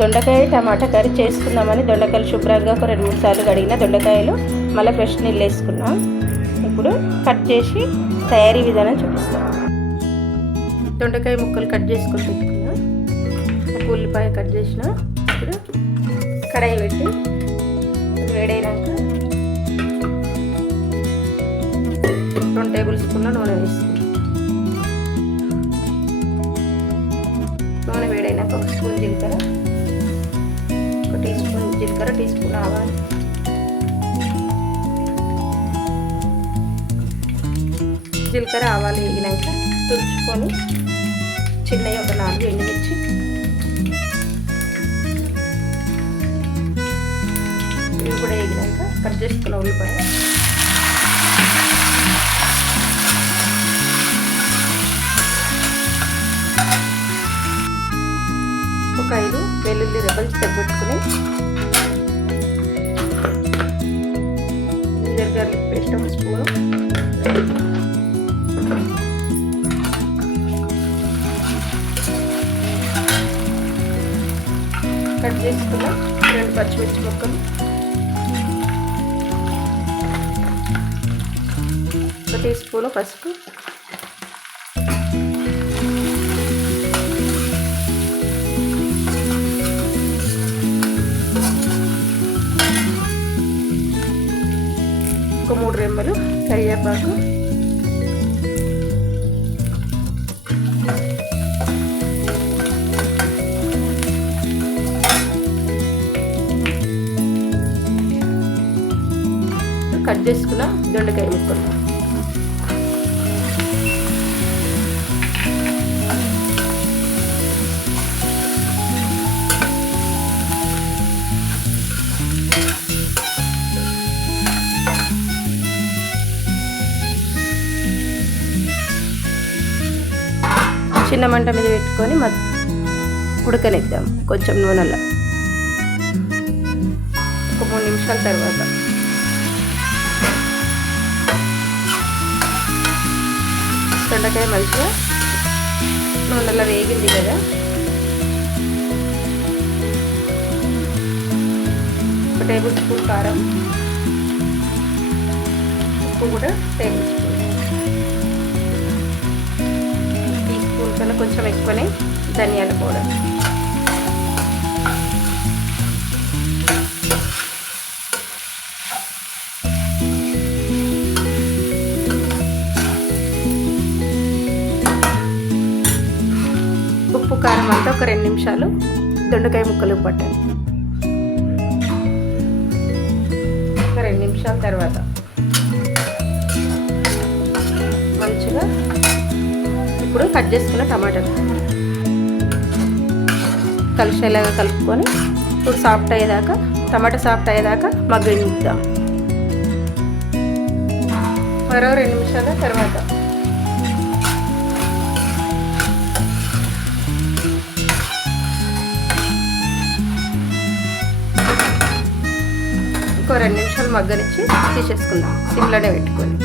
దొండకాయ టమాటా కర్రీ చేసుకుందామని దొండకాయలు శుభ్రంగా ఒక 2-3 సార్లు కడిగిన దొండకాయలు మళ్ళీ ఫ్రెష్ నీళ్ళు వేసుకున్నాం. ఇప్పుడు కట్ చేసి తయారీ విధానం చూపిస్తాం. దొండకాయ ముక్కలు కట్ చేసుకొని పెట్టుకున్నా. ఒక ఉల్లిపాయ కట్ చేసిన. ఇప్పుడు కడాయి పెట్టి వేడైనాక 2 టేబుల్ స్పూన్ల నూనె వేసుకున్నాం. నూనె వేడైనాక 1 స్పూన్ జీలకర్ర, 1 టీ స్పూన్ జీలకర్ర, టీ స్పూన్ ఆవాలు, జీలకర్ర ఆవాలు వేగినాక తుంచుకొని చిన్నవి ఒక 4 ఎండుమిర్చి, ఇవి కూడా వేగినాక కట్ చేసుకున్న ఉల్లిపాయ, ఒక 5 వెల్లుల్లి రెబ్బలు తెగబెట్టుకుని, ginger garlic paste 1 spoon, cut చేసుకున్న 2 పచ్చిమిర్చి ముక్కలు, 1 టీ స్పూను పసుపు, ఒక 3 రెమ్మలు కరివేపాకు, కట్ చేసుకున్న దొండకాయ ముక్కలు, చిన్న మంట మీద పెట్టుకొని ఉడకనిద్దాం కొంచెం నూనెలో. ఒక 3 నిమిషాల తర్వాత దొండకాయ మంచిగా నూనెలో వేగింది కదా, ఒక టేబుల్ స్పూన్ కారం, ఉప్పు కూడా టేబుల్ స్పూన్, టీ స్పూన్ కన్నా కొంచెం ఎక్కువనే ధనియాల పౌడర్, ఉప్పు కారం అంతా ఒక 2 నిమిషాలు దొండకాయ ముక్కలు పట్టాలి. ఒక 2 నిమిషాల తర్వాత మంచిగా ఇప్పుడు కట్ చేసుకున్న టమాటాలు కలిసేలాగా కలుపుకొని ఇప్పుడు సాఫ్ట్ అయ్యేదాకా, టమాటా సాఫ్ట్ అయ్యేదాకా మగ్గనిద్దాం. మరో 2 నిమిషాల తర్వాత ఇంకో 2 నిమిషాలు మగ్గనిచ్చి తీసేసుకుందాం సిమ్లోనే పెట్టుకొని.